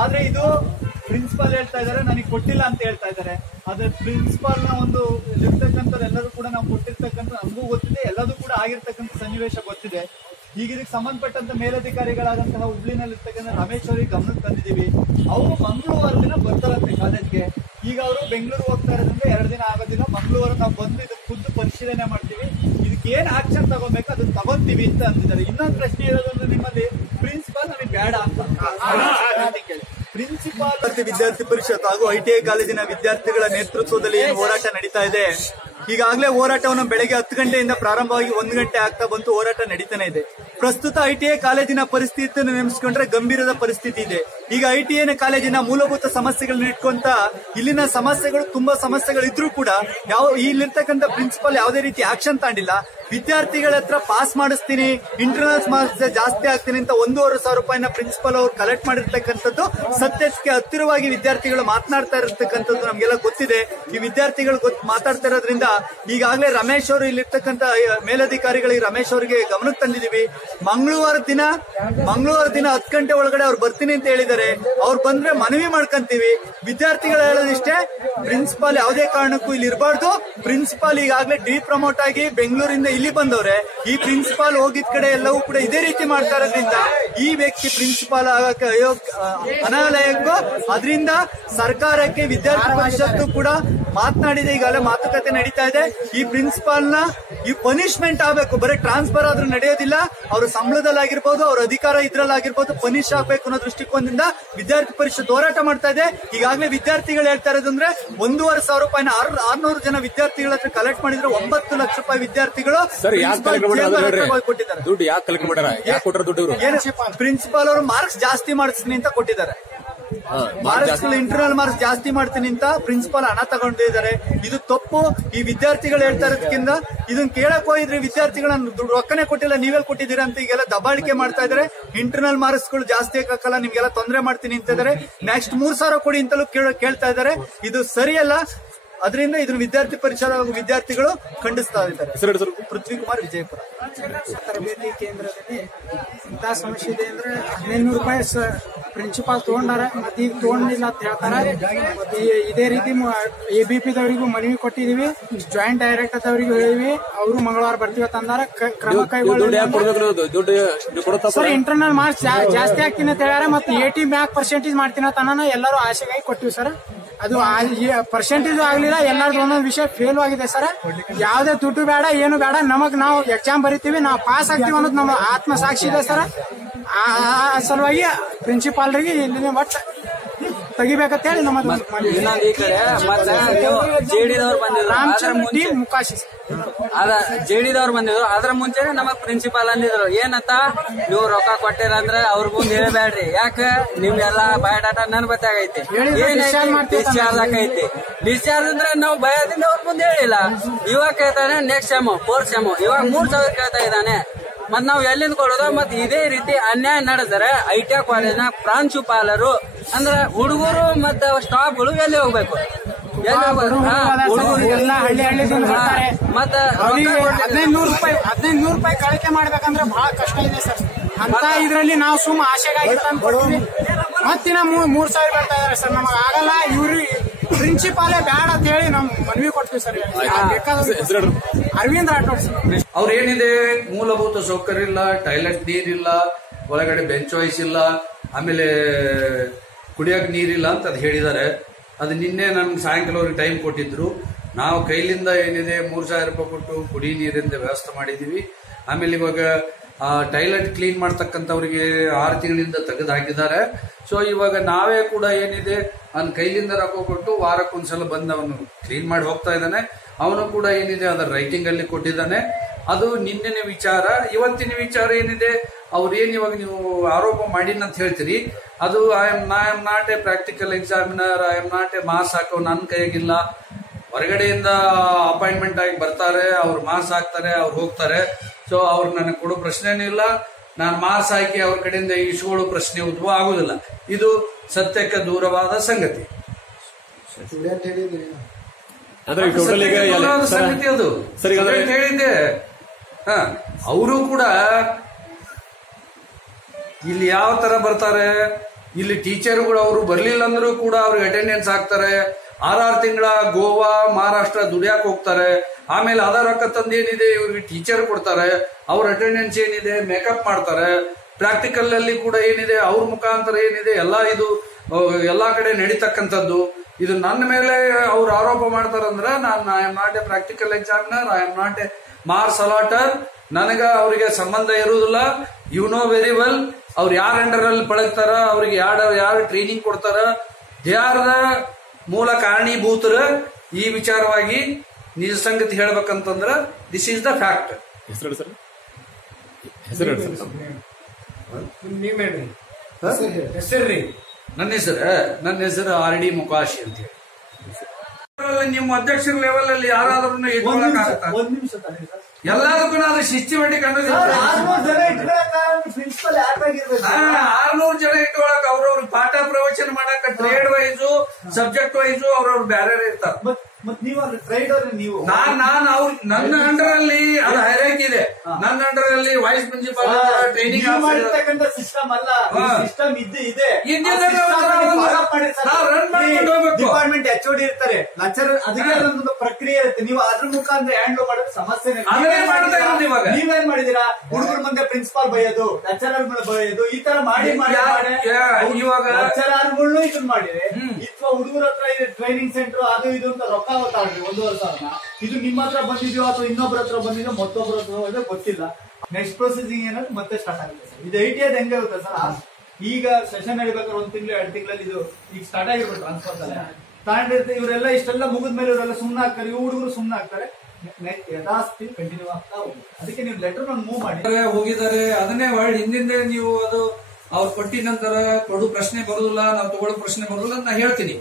ಆದ್ರೆ ಇದು ಪ್ರಿನ್ಸಿಪಾಲ್ ಹೇಳ್ತಾ ಇದಾರೆ ನನಗೆ ಕೊಟ್ಟಿಲ್ಲ ಅಂತ ಹೇಳ್ತಾ ಇದ್ದಾರೆ. ಆದ್ರೆ ಪ್ರಿನ್ಸಿಪಾಲ್ನ ಒಂದು ಎಲ್ಲರೂ ಕೂಡ ನಾವು ಕೊಟ್ಟಿರ್ತಕ್ಕಂಥ ನಮಗೂ ಗೊತ್ತಿದೆ, ಎಲ್ಲದೂ ಕೂಡ ಆಗಿರ್ತಕ್ಕಂಥ ಸನ್ನಿವೇಶ ಗೊತ್ತಿದೆ. ಈಗ ಇದಕ್ಕೆ ಸಂಬಂಧಪಟ್ಟಂತ ಮೇಲಧಿಕಾರಿಗಳಾದಂತಹ ಹುಬ್ಳಿನಲ್ಲಿ ಇರ್ತಕ್ಕಂಥ ರಮೇಶ್ ಅವರಿಗೆ ಗಮನಕ್ಕೆ ತಂದಿದ್ದೀವಿ. ಅವರು ಮಂಗಳವಾರ ದಿನ ಬರ್ತಾರಂತೆ ಕಾಲೇಜ್ಗೆ. ಈಗ ಅವರು ಬೆಂಗಳೂರು ಹೋಗ್ತಾ ಇರೋದ್ರಿಂದ ಎರಡು ದಿನ ಆಗೋದಿಲ್ಲ ಮಂಗಳವಾರ ನಾವು ಬಂದು ಇದಕ್ಕೆ ಖುದ್ದು ಪರಿಶೀಲನೆ ಮಾಡ್ತೀವಿ. ಏನ್ ಆಕ್ಷನ್ ತಗೋಬೇಕು ಅದನ್ನ ತಗೋತೀವಿ ಅಂತ ಅಂದಿದ್ದಾರೆ. ಇನ್ನೊಂದು ಪ್ರಶ್ನೆ ಇರೋದಂದ್ರೆ ನಿಮ್ಮಲ್ಲಿ ಪ್ರಿನ್ಸಿಪಾಲ್ ನಮಗೆ ಬೇಡ ಅಂತ. ಪ್ರಿನ್ಸಿಪಾಲ್ ವಿದ್ಯಾರ್ಥಿ ಪರಿಷತ್ ಹಾಗೂ ಐಟಿಐ ಕಾಲೇಜಿನ ವಿದ್ಯಾರ್ಥಿಗಳ ನೇತೃತ್ವದಲ್ಲಿ ಏನು ಹೋರಾಟ ನಡೀತಾ ಇದೆ? ಈಗಾಗಲೇ ಹೋರಾಟವನ್ನು ಬೆಳಗ್ಗೆ ಹತ್ತು ಗಂಟೆಯಿಂದ ಪ್ರಾರಂಭವಾಗಿ ಒಂದು ಗಂಟೆ ಆಗ್ತಾ ಬಂತು. ಹೋರಾಟ ನಡೀತಾನೆ ಇದೆ. ಪ್ರಸ್ತುತ ಐಟಿಐ ಕಾಲೇಜಿನ ಪರಿಸ್ಥಿತಿಯನ್ನು ನೇಮಿಸಿಕೊಂಡ್ರೆ ಗಂಭೀರದ ಪರಿಸ್ಥಿತಿ ಇದೆ. ಈಗ ಐಟಿಐ ಕಾಲೇಜಿನ ಮೂಲಭೂತ ಸಮಸ್ಯೆಗಳನ್ನ ಇಟ್ಕೊಂತ ಇಲ್ಲಿನ ಸಮಸ್ಯೆಗಳು ತುಂಬಾ ಸಮಸ್ಯೆಗಳು ಇದ್ರೂ ಕೂಡ ಯಾವ ಇಲ್ಲಿರ್ತಕ್ಕಂಥ ಪ್ರಿನ್ಸಿಪಲ್ ಯಾವುದೇ ರೀತಿ ಆಕ್ಷನ್ ತಾಂಡಿಲ್ಲ ವಿದ್ಯಾರ್ಥಿಗಳ ಹತ್ರ ಪಾಸ್ ಮಾಡಿಸ್ತೀನಿ ಇಂಟರ್ನಲ್ಸ್ ಮಾರ್ಕ್ಸ್ ಜಾಸ್ತಿ ಆಗ್ತೀನಿ ಅಂತ ಒಂದೂವರೆ ಸಾವಿರ ರೂಪಾಯಿನ ಪ್ರಿನ್ಸಿಪಲ್ ಅವರು ಕಲೆಕ್ಟ್ ಮಾಡಿರ್ತಕ್ಕಂಥದ್ದು ಸತ್ಯಕ್ಕೆ ಹತ್ತಿರವಾಗಿ ವಿದ್ಯಾರ್ಥಿಗಳು ಮಾತನಾಡ್ತಾ ಇರತಕ್ಕಂಥದ್ದು ನಮ್ಗೆಲ್ಲ ಗೊತ್ತಿದೆ. ಈ ವಿದ್ಯಾರ್ಥಿಗಳು ಮಾತಾಡ್ತಾ ಇರೋದ್ರಿಂದ ಈಗಾಗಲೇ ರಮೇಶ್ ಅವರು ಇಲ್ಲಿರ್ತಕ್ಕಂಥ ಮೇಲಧಿಕಾರಿಗಳಿಗೆ ರಮೇಶ್ ಅವರಿಗೆ ಗಮನಕ್ಕೆ ತಂದಿದ್ದೀವಿ. ಮಂಗಳವಾರ ದಿನ ಮಂಗಳವಾರ ದಿನ ಹತ್ತು ಗಂಟೆ ಒಳಗಡೆ ಅವ್ರು ಬರ್ತೀನಿ ಅಂತ ಹೇಳಿದ್ದಾರೆ. ಅವ್ರು ಬಂದ್ರೆ ಮನವಿ ಮಾಡ್ಕೊಂತೀವಿ. ವಿದ್ಯಾರ್ಥಿಗಳು ಹೇಳೋದಿಷ್ಟೇ, ಪ್ರಿನ್ಸಿಪಾಲ್ ಯಾವುದೇ ಕಾರಣಕ್ಕೂ ಇಲ್ಲಿ ಇರಬಾರ್ದು. ಪ್ರಿನ್ಸಿಪಾಲ್ ಈಗಾಗಲೇ ಡಿ ಪ್ರಮೋಟ್ ಆಗಿ ಬೆಂಗಳೂರಿಂದ ಇಲ್ಲಿ ಬಂದವ್ರೆ. ಈ ಪ್ರಿನ್ಸಿಪಾಲ್ ಹೋಗಿದ ಕಡೆ ಎಲ್ಲವೂ ಕೂಡ ಇದೇ ರೀತಿ ಮಾಡ್ತಾ ಇರೋದ್ರಿಂದ ಈ ವ್ಯಕ್ತಿ ಪ್ರಿನ್ಸಿಪಾಲ್ ಆಗಕ್ಕೆ ಅನಾಲಯಕ್ಕೂ ಅದರಿಂದ ಸರ್ಕಾರಕ್ಕೆ ವಿದ್ಯಾರ್ಥಿ ಪರಿಷತ್ತು ಕೂಡ ಮಾತನಾಡಿದೆ. ಈಗಾಗಲೇ ಮಾತುಕತೆ ನಡೀತಾ ಇದೆ. ಈ ಪ್ರಿನ್ಸಿಪಾಲ್ನ ಈ ಪನಿಷ್ಮೆಂಟ್ ಆಗಬೇಕು. ಬರೀ ಟ್ರಾನ್ಸ್ಫರ್ ಆದ್ರೂ ನಡೆಯೋದಿಲ್ಲ. ಅವ್ರ ಸಂಬಳದಲ್ಲಾಗಿರ್ಬೋದು ಅವ್ರ ಅಧಿಕಾರ ಇದ್ರಲ್ಲಾಗಿರ್ಬೋದು ಪನಿಷ್ ಆಗ್ಬೇಕು ಅನ್ನೋ ದೃಷ್ಟಿಕೋನದಿಂದ ವಿದ್ಯಾರ್ಥಿ ಪರಿಷತ್ ಹೋರಾಟ ಮಾಡ್ತಾ ಇದೆ. ಈಗಾಗಲೇ ವಿದ್ಯಾರ್ಥಿಗಳು ಹೇಳ್ತಾ ಇರೋದಂದ್ರೆ ಒಂದೂವರೆ ಸಾವಿರ ರೂಪಾಯಿನ ಆರ್ ಆರ್ನೂರು ಜನ ವಿದ್ಯಾರ್ಥಿಗಳ ಹತ್ರ ಕಲೆಕ್ಟ್ ಮಾಡಿದ್ರೆ ಒಂಬತ್ತು ಲಕ್ಷ ರೂಪಾಯಿ ವಿದ್ಯಾರ್ಥಿಗಳು ಕೊಟ್ಟಿದ್ದಾರೆ ದುಡ್ಡು ಯಾಕೆ ಪ್ರಿನ್ಸಿಪಾಲ್ ಅವರು ಮಾರ್ಕ್ಸ್ ಜಾಸ್ತಿ ಮಾಡಿಸ್ತೀನಿ ಅಂತ ಕೊಟ್ಟಿದ್ದಾರೆ. ಮಾರ್ಕ್ಸ್ ಇಂಟರ್ನಲ್ ಮಾರ್ಕ್ಸ್ ಜಾಸ್ತಿ. ಮಾಡ್ತೀನಿ ಅಂತ ಪ್ರಿನ್ಸಿಪಾಲ್ ಹಣ ತಗೊಂಡಿದ್ದಾರೆ ಇದು ತಪ್ಪು. ಈ ವಿದ್ಯಾರ್ಥಿಗಳು ಹೇಳ್ತಾ ಇರೋದಕ್ಕಿಂತ ಇದನ್ನ ಕೇಳಕ್ ಹೋಗಿದ್ರೆ ವಿದ್ಯಾರ್ಥಿಗಳನ್ನ ದುಡ್ಡು ರೊಕ್ಕನೆ ಕೊಟ್ಟಿಲ್ಲ ನೀವೇ ಕೊಟ್ಟಿದ್ದೀರಾ ಅಂತ ಈಗೆಲ್ಲ ದಬ್ಬಾಳಿಕೆ ಮಾಡ್ತಾ ಇದಾರೆ ಇಂಟರ್ನಲ್ ಮಾರ್ಕ್ಸ್ಗಳು ಜಾಸ್ತಿ ಹಾಕಲ್ಲ ನಿಮ್ಗೆಲ್ಲ ತೊಂದರೆ ಮಾಡ್ತೀನಿ ಅಂತ ಇದಾರೆ ನೆಕ್ಸ್ಟ್ ಮೂರ್ ಸಾವಿರ ಕೊಡಿ ಅಂತಲೂ ಕೇಳ- ಕೇಳ್ತಾ ಇದಾರೆ ಇದು ಸರಿಯಲ್ಲ. ಅದರಿಂದ ಇದನ್ನ ವಿದ್ಯಾರ್ಥಿ ಪರಿಷತ್ ಹಾಗೂ ವಿದ್ಯಾರ್ಥಿಗಳು ಖಂಡಿಸ್ತಾ ಇದ್ದಾರೆ. ಸರ್. ಪೃಥ್ವಿ ಕುಮಾರ್ ವಿಜಯಪುರ. ತರಬೇತಿ ಕೇಂದ್ರದಲ್ಲಿ ಇಂಥ ಸಮಸ್ಯೆ ಇದೆ ಅಂದ್ರೆ ಹದಿನೈದು ರೂಪಾಯಿ ಪ್ರಿನ್ಸಿಪಾಲ್ ತಗೊಂಡಾರ ಮತ್ತೆ ಈಗ ತಗೊಂಡಿಲ್ಲ ಅಂತ ಹೇಳ್ತಾರ. ಮತ್ತೆ ಇದೇ ರೀತಿ ಎ ಬಿ ಪಿ ದವರಿಗೂ ಮನವಿ ಕೊಟ್ಟಿದೀವಿ ಜಾಯಿಂಟ್ ಡೈರೆಕ್ಟರ್ ದವರಿಗೂ ಹೇಳಿವಿ ಅವರು ಮಂಗಳವಾರ ಬರ್ತೀವಿ ಅಂತ ಅಂದಾರ. ಕ್ರಮ ಕೈಗೊಳ್ಳಿ ಸರ್ ಇಂಟರ್ನಲ್ ಮಾರ್ಕ್ಸ್ ಜಾಸ್ತಿ ಆಗ್ತೀನಿ ಅಂತ ಹೇಳ್ಯಾರ ಮತ್ತೆ ಏಟಿ ಮ್ಯಾಕ್ ಪರ್ಸೆಂಟೇಜ್ ಮಾಡ್ತೀನಿ ಅಂತ ಎಲ್ಲರೂ ಆಸೆಗಾಗಿ ಕೊಟ್ಟಿವಿ ಸರ್. ಅದು ಪರ್ಸೆಂಟೇಜ್ ಆಗ್ಲಿಲ್ಲ ಎಲ್ಲಾರ್ದು ಒಂದೊಂದು ವಿಷಯ ಫೇಲ್ ಆಗಿದೆ ಸರ್. ಯಾವ್ದೇ ದುಡ್ಡು ಬೇಡ, ಏನು ಬೇಡ, ನಮಗ್ ನಾವು ಎಕ್ಸಾಮ್ ಬರಿತೀವಿ, ನಾವು ಪಾಸ್ ಆಗ್ತೀವಿ ಅನ್ನೋದು ನಮ್ಮ ಆತ್ಮ ಸಾಕ್ಷಿ ಇದೆ ಸರ್. ಆ ಸಲುವಾಗಿ ಪ್ರಿನ್ಸಿಪಾಲ್ರಿಗೆ ಇಲ್ಲಿ ಒಟ್ಟು ತೆಗಿಬೇಕಂತ ಹೇಳಿ ನಮ್ಮ ಇನ್ನೊಂದ್ ಈ ಕಡೆ ಮತ್ತೆ ನೀವು ಜೆಡಿದವ್ರು ಬಂದಿದ್ರು. ಅದ್ರ ಮುಂಚೆ ಮುಕಾಶಿ ಅದ ಜೆಡಿದವ್ರು ಬಂದಿದ್ರು. ಅದ್ರ ಮುಂಚೆನೆ ನಮಗ್ ಪ್ರಿನ್ಸಿಪಾಲ್ ಅಂದಿದ್ರು. ಏನಂತ? ನೀವು ರೊಕ್ಕ ಕೊಟ್ಟಿರ ಅಂದ್ರೆ ಅವ್ರ ಮುಂದೆ ಹೇಳ್ಬೇಡ್ರಿ. ಯಾಕ? ಬಯ ಡಾಟಾ ನನ್ ಬತ್ತಾಗೈತಿ ಡಿಸ್ಚಾರ್ಜ್ ಆಕೈತಿ ಡಿಸ್ಚಾರ್ಜ್ ಅಂದ್ರೆ ನಾವು ಭಯದಿಂದ ಅವ್ರ ಮುಂದೆ ಹೇಳಿಲ್ಲ. ಇವಾಗ ಕೇಳ್ತಾನೆ ನೆಕ್ಸ್ಟ್ ಸೆಮ್ ಫೋರ್ ಸೆಮ್ ಇವಾಗ ಮೂರ್ ಸಾವಿರ ಕೇಳ್ತಾ ಇದ್ದಾನೆ. ಮತ್ ನಾವ್ ಎಲ್ಲಿಂದ ಕೊಡೋದ? ಮತ್ ಇದೇ ರೀತಿ ಅನ್ಯಾಯ ನಡೆದರೆ ಐ ಟಿ ಕಾಲೇಜ್ನ ಪ್ರಾಂಶುಪಾಲರು ಅಂದ್ರೆ ಹುಡುಗರು ಮತ್ತೆ ಸ್ಟಾಫ್ಗಳು ಹೋಗ್ಬೇಕು? ಎಲ್ಲಿ ಹೋಗ್ಬೇಕು? ಮತ್ತ ಹದಿನೈದು ನೂರು ರೂಪಾಯಿ ಹದಿನೈದು ನೂರು ರೂಪಾಯಿ ಕಳಿಕೆ ಮಾಡ್ಬೇಕಂದ್ರೆ ಬಹಳ ಕಷ್ಟ ಇದೆ ಸರ್. ಅಂತ ಇದ್ರಲ್ಲಿ ನಾವು ಸುಮ್ಮ ಆಸೆಗಾಗಿ ತಂದ್ಕೊಡ್ತೀವಿ. ಮತ್ತಿನ ಮೂರ್ ಮೂರ್ ಸಾವಿರ ಬರ್ತಾ ಇದಾರೆ ಸರ್ ನಮಗ್. ಆಗಲ್ಲ ಇವ್ರು ಪ್ರಿನ್ಸಿಪಾಲೇ ಬ್ಯಾಡ ಅಂತ ಹೇಳಿ ನಮ್ ಮನವಿ ಕೊಡ್ತೀವಿ ಸರ್ ಅರವಿಂದ್ ರಾಠೋಡ್ ಸರ್. ಅವ್ರೇನಿದೆ? ಮೂಲಭೂತ ಸೌಕರ್ಯ ಇಲ್ಲ ಟಾಯ್ಲೆಟ್ ನೀರಿಲ್ಲ ಒಳಗಡೆ ಬೆಂಚ್ ವಾಯ್ಸ್ ಇಲ್ಲ ಆಮೇಲೆ ಕುಡಿಯಕ್ ನೀರಿಲ್ಲ ಅಂತ ಅದ್ ಹೇಳಿದ್ದಾರೆ ಅದು ನಿನ್ನೆ ನಮ್ಗೆ ಸಾಯಂಕಾಲ ಅವ್ರಿಗೆ ಟೈಮ್ ಕೊಟ್ಟಿದ್ರು. ನಾವು ಕೈಲಿಂದ ಏನಿದೆ ಮೂರ್ ಸಾವಿರ ರೂಪಾಯಿ ಕೊಟ್ಟು ಕುಡಿ ನೀರಿಂದ ವ್ಯವಸ್ಥೆ ಮಾಡಿದೀವಿ. ಆಮೇಲೆ ಇವಾಗ ಆ ಟಾಯ್ಲೆಟ್ ಕ್ಲೀನ್ ಮಾಡ್ತಕ್ಕಂಥವ್ರಿಗೆ ಆರು ತಿಂಗಳಿಂದ ತೆಗೆದಾಕಿದ್ದಾರೆ ಸೊ ಇವಾಗ ನಾವೇ ಕೂಡ ಏನಿದೆ ಅವ್ನ ಕೈಲಿಂದ ರೊಕ್ಕ ಕೊಟ್ಟು ವಾರಕ್ಕೊಂದ್ಸಲ ಬಂದು ಅವನು ಕ್ಲೀನ್ ಮಾಡಿ ಹೋಗ್ತಾ ಇದ್ದಾನೆ. ಅವನು ಕೂಡ ಏನಿದೆ, ಅದರ ರೈಟಿಂಗ್ ಅಲ್ಲಿ ಕೊಟ್ಟಿದ್ದಾನೆ. ಅದು ನಿನ್ನೆನ ವಿಚಾರ. ಇವತ್ತಿನ ವಿಚಾರ ಏನಿದೆ ಅವ್ರೇನ್ ಇವಾಗ ನೀವು ಆರೋಪ ಮಾಡಿನ ಅಂತ ಹೇಳ್ತೀರಿ. ಅದು ಐ ಆಮ್ ನಾ am not a practical examiner I am not a marks ಹಾಕೋ ನನ್ನ ಕೈಗಿಲ್ಲ ಹೊರಗಡೆಯಿಂದ ಅಪಾಯಿಂಟ್ಮೆಂಟ್ ಆಗಿ ಬರ್ತಾರೆ, ಅವ್ರು ಮಾಸ್ ಹಾಕ್ತಾರೆ, ಅವ್ರು ಹೋಗ್ತಾರೆ. ಸೊ ಅವ್ರು ನನಗೆ ಕೊಡೋ ಪ್ರಶ್ನೆನೂ ಇಲ್ಲ. ನಾನು ಮಾಸ್ ಹಾಕಿ ಅವ್ರ ಕಡೆಯಿಂದ ಇಸ್ಕೊಳ್ಳೋ ಪ್ರಶ್ನೆ ಉದ್ಭವ ಆಗುದಿಲ್ಲ. ಇದು ಸತ್ಯಕ್ಕೆ ದೂರವಾದ ಸಂಗತಿ. ಸಂಗತಿ ಅದು. ಹೇಳಿದ್ದೆ. ಹೇಳಿದ್ದೆ ಅವರು ಕೂಡ ಇಲ್ಲಿ ಯಾವ ತರ ಬರ್ತಾರೆ? ಇಲ್ಲಿ ಟೀಚರ್ಗಳು ಅವರು ಬರಲಿಲ್ಲ ಅಂದ್ರೂ ಕೂಡ ಅವ್ರಿಗೆ ಅಟೆಂಡೆನ್ಸ್ ಹಾಕ್ತಾರೆ. ಆರಾರು ತಿಂಗಳ ಗೋವಾ, ಮಹಾರಾಷ್ಟ್ರ ದುಡಿಯಾಕ್ ಹೋಗ್ತಾರೆ. ಆಮೇಲೆ ಆಧಾರ್ ರೊಕ್ಕ ತಂದೇನಿದೆ ಇವ್ರಿಗೆ ಟೀಚರ್ ಕೊಡ್ತಾರೆ. ಅವ್ರ ಅಟೆಂಡೆನ್ಸ್ ಏನಿದೆ ಮೇಕಪ್ ಮಾಡ್ತಾರೆ. ಪ್ರಾಕ್ಟಿಕಲ್ ಅಲ್ಲಿ ಕೂಡ ಏನಿದೆ, ಅವ್ರ ಮುಖಾಂತರ ಏನಿದೆ, ಎಲ್ಲ ಇದು ಎಲ್ಲಾ ಕಡೆ ನಡೀತಕ್ಕಂಥದ್ದು. ಇದು ನನ್ನ ಮೇಲೆ ಅವ್ರು ಆರೋಪ ಮಾಡ್ತಾರಂದ್ರೆ ನಾನು I am not a practical examiner I am not a marks allotter ನನಗ ಅವರಿಗೆ ಸಂಬಂಧ ಇರುವುದಿಲ್ಲ ಯು ನೋ ವೆರಿ ವೆಲ್ ಅವ್ರು ಯಾರ ಅಂಡರ್ ಅಲ್ಲಿ ಪಳಗ್ತಾರ ಅವ್ರಿಗೆ ಯಾರು ಯಾರು ಟ್ರೈನಿಂಗ್ ಕೊಡ್ತಾರ ದೇ ಆರ್ ದ ಮೂಲ ಕಾರಣೀಭೂತರ ಈ ವಿಚಾರವಾಗಿ ನಿಜ ಸಂಗತಿ ಹೇಳ್ಬೇಕಂತಂದ್ರ ದಿಸ್ ಈಸ್ ದ ಫ್ಯಾಕ್ಟ್ ಹೆಸರು ಸರ್ ನನ್ನ ಹೆಸರು ನನ್ನ ಹೆಸರು ಆರ್ ಡಿ ಮುಕಾಶಿ ಅಂತ ಹೇಳಿ. ನಿಮ್ಮ ಅಧ್ಯಕ್ಷರ ಲೆವೆಲ್ ಅಲ್ಲಿ ಯಾರಾದ್ರೂ ಎಲ್ಲದಕ್ಕೂ ನಾನು ಸಿಸ್ಟಮೆಟಿಕ್ ಸರ್, ಕಂಡು ಪ್ರಿನ್ಸಿಪಲ್ ಆರ್ನೂರು ಜನ ಇಟ್ಕೊಳಕ್ ಅವ್ರವ್ರ ಪಾಠ ಪ್ರವಚನ ಮಾಡಕ್ ಟ್ರೇಡ್ ವೈಸ್ ಸಬ್ಜೆಕ್ಟ್ ವೈಸು ಅವ್ರವ್ರ ಬ್ಯಾರೆ ಇರ್ತಾರ. ನೀವು ನಾನ್ ನಾನ್ ಅವ್ರ ನನ್ನ ಅಂಡರ್ ಅಲ್ಲಿ ಅದು ಹೈರಾಕಿ ಇದೆ. ನನ್ನ ಅಂಡರ್ ಅಲ್ಲಿ ವೈಸ್ ಪ್ರಿನ್ಸಿಪಾಲ್ ಟ್ರೈನಿಂಗ್ ಸಿಸ್ಟಮ್ ಅಲ್ಲ. ಸಿಸ್ಟಮ್ ಇದ್ದು ಇದೆ ಇದ್ದಿದ್ದನ್ನ ನಾವು run ಮಾಡ್ಕೊಂಡು ಹೋಗ್ಬೇಕು. ಡಿಪಾರ್ಟ್ಮೆಂಟ್ ಎಚ್ ಓಡಿ ಇರ್ತಾರೆ. ಲಚರ್ ಅದಕ್ಕೆ ಒಂದು ಪ್ರಕ್ರಿಯೆ ಇರುತ್ತೆ. ನೀವು ಅದ್ರ ಮುಖಾಂತರ ಹ್ಯಾಂಡಲ್ ಮಾಡೋದು ಸಮಸ್ಯೆ. ನೀವೇನ್ ಮಾಡಿದೀರಾ ಹುಡುಗರ ಮುಂದೆ ಪ್ರಿನ್ಸಿಪಾಲ್ ಬೈಯೋದು ಲೆಕ್ಚರರ್ ಬೈಯೋದು ಈ ತರ ಮಾಡಿ ಮಾಡಿ ಇವಾಗ- ಇದನ್ನ ಮಾಡಿದ್ರೆ ಅಥವಾ ಹುಡುಗರ ಹತ್ರ ಟ್ರೈನಿಂಗ್ ಸೆಂಟರ್ ಅದು ಇದು ಅಂತ ರೊಕ್ಕ ಗೊತ್ತಾಗ್ರಿ ಒಂದೂವರೆ ಸಾವಿರ ಇದು ನಿಮ್ಮ ಹತ್ರ ಬಂದಿದ್ಯೋ ಅಥವಾ ಇನ್ನೊಬ್ಬರ ಹತ್ರ ಬಂದಿದ್ಯೋ ಮತ್ತೊಬ್ಬರ ಹತ್ರ ಗೊತ್ತಿಲ್ಲ. ನೆಕ್ಸ್ಟ್ ಪ್ರೊಸೆಸಿಂಗ್ ಏನಾದ್ರು ಮತ್ತೆ ಸ್ಟಾರ್ಟ್ ಆಗುತ್ತೆ ಸರ್. ಇದು ಐ ಟಿ ಅದ್ ಹೆಂಗೆ ಸರ್ ಈಗ ಸೆಷನ್ ನಡಿಬೇಕಾದ್ರೆ ಒಂದ್ ತಿಂಗಳು ಎರಡು ತಿಂಗಳಲ್ಲಿ ಇದು ಈಗ ಸ್ಟಾರ್ಟ್ ಆಗಿರ್ಬೋದು ಟ್ರಾನ್ಸ್ಫರ್ ತಗೊಂಡಿರ್ತಾರೆ ಇವರೆಲ್ಲ ಇಷ್ಟೆಲ್ಲ ಮುಗಿದ ಮೇಲೆ ಇವರೆಲ್ಲ ಸುಮ್ಮನೆ ಹಾಕ್ತಾರೆ ಇವ್ ಹುಡುಗರು ಸುಮ್ಮನೆ ಹಾಕ್ತಾರೆ ಯಥಾಸ್ತಿ ಕಂಟಿನ್ಯೂ ಆಗ್ತಾ ಹೋಗುತ್ತೆ. ಅದಕ್ಕೆ ನೀವು ಲೆಟರ್ ನಾನು ಮೂವ್ ಮಾಡಿ. ಹೋಗಿದ್ದಾರೆ ಅದನ್ನೇ ಒಳ್ಳೆ ಹಿಂದಿಂದೆ ನೀವು ಅದು ಅವ್ರು ಕೊಟ್ಟಿದ ನಂತರ ಕೊಡು, ಪ್ರಶ್ನೆ ಬರುದಿಲ್ಲ, ನಾವು ತಗೊಳ್ಳೋ ಪ್ರಶ್ನೆ ಬರುದಿಲ್ಲ ಅಂತ ನಾ ಹೇಳ್ತೀನಿ.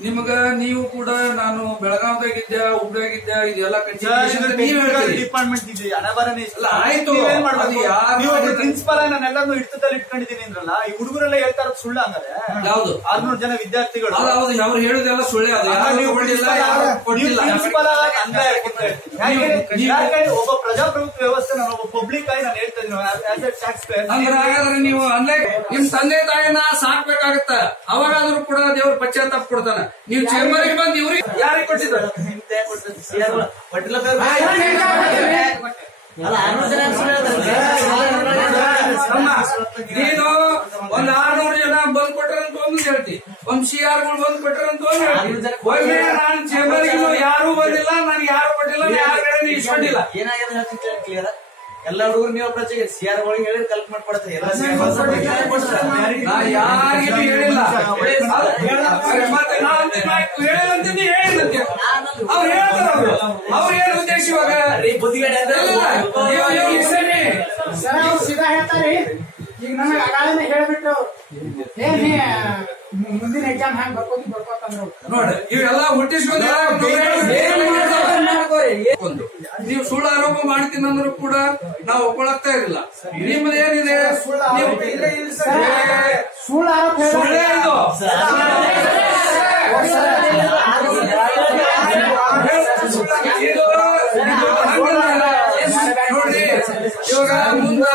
ನಿಮಗ ನೀವು ಕೂಡ ನಾನು ಬೆಳಗಾವ್ದಾಗಿದ್ದೆ ಹುಬ್ಳಿಯಾಗಿದ್ದೆ ಇದೆಲ್ಲ ಡಿಪಾರ್ಟ್ಮೆಂಟ್ ಇದೆ. ಆಯ್ತು. ಪ್ರಿನ್ಸಿಪಲ್ ನಾನೆಲ್ಲರೂ ಹಿಡಿತದಲ್ಲಿ ಇಟ್ಕೊಂಡಿದ್ದೀನಿ ಅಂದ್ರಲ್ಲ ಈ ಹುಡುಗರೆಲ್ಲ ಹೇಳ್ತಾರ ಇರೋದು ಸುಳ್ಳು ಹಂಗಾರೆ ಯಾವ್ದು? ಆರ್ನೂರು ಜನ ವಿದ್ಯಾರ್ಥಿಗಳು. ಹೌದು ಅವ್ರು ಹೇಳುದೆಲ್ಲ ಸುಳ್ಳೆ ಅದು ಒಬ್ಬ ಪ್ರಜಾಪ್ರಭುತ್ವ ವ್ಯವಸ್ಥೆ ನಾನು ಒಬ್ಬ ಪಬ್ಲಿಕ್ ಆಗಿ ನಾನು ಹೇಳ್ತಾ ಇದ್ದೀನಿ. ನೀವು ಅಂದ್ರೆ ನಿಮ್ ತಂದೆ ತಾಯಿನ ಸಾಕ್ಬೇಕಾಗತ್ತ. ಅವಾಗಾದ್ರೂ ಕೂಡ ದೇವ್ರ ಪಶ್ಚಾತ್ತಾಪ ಕೊಡ್ತಾನ. ನೀವು ಚೇಂಬರ್ಗೆ ಬಂದು ಇವ್ರಿಗೆ ಯಾರಿಗೆ ಕೊಟ್ಟಿದ್ರು ನೀನು ಒಂದ್ ಆರ್ನೂರು ಜನ ಬಂದ್ ಒಂದು ಹೇಳ್ತಿ. ಒಂದ್ ಸಿ ಆರ್ಗಳು ಬಂದ್ ಕೊಟ್ರಂತ ಒಂದು ಹೇಳ್ತಿ. ಒಮ್ಮೆ ನಾನು ಚೇಂಬರ್ಗೆ ಯಾರು ಬಂದಿಲ್ಲ ನಾನು ಯಾರು ಕೊಟ್ಟಿಲ್ಲ ಯಾರ ಕಡೆ ಇಸ್ಕೊಂಡಿಲ್ಲ. ಏನಾಗಿದೆ ಕ್ಲಿಯರ್ ಎಲ್ಲ ಹುಡುಗರು ನೀವು ಪ್ರಚೆಗೆ ಸಿಆರ್ ಗಳಿಗೆ ಹೇಳಿ ಕಲ್ಪ್ ಮಾಡ್ಕೊಡ್ತಾರೆ ಎಲ್ಲ ಸೀದಾ ಹೇಳ್ತಾರೆ ಈಗ ನನಗೆ ಅಗಾಳನೆ ಹೇಳ್ಬಿಟ್ಟು ಏನ್ ಮುಂದಿನ ಎಕ್ಸಾಮ್ ಹ್ಯಾಂಗ್ ಬರ್ಕೋತಿ ಬರ್ಕೋತಂದ್ರು ನೋಡಿ ಇವೆಲ್ಲ ಹುಟ್ಟಿಸ್ಕೊಂಡು ಒಂದು ನೀವು ಸುಳ್ಳು ಆರೋಪ ಮಾಡ್ತೀನಿ ಅಂದ್ರೂ ಕೂಡ ನಾವು ಒಪ್ಕೊಳಕ್ತಾ ಇರಲಿಲ್ಲ ನಿಮ್ದು ಏನಿದೆ ನೀವು ಸುಳ್ಳು ಇದು ಇವಾಗ ಮುಂದೆ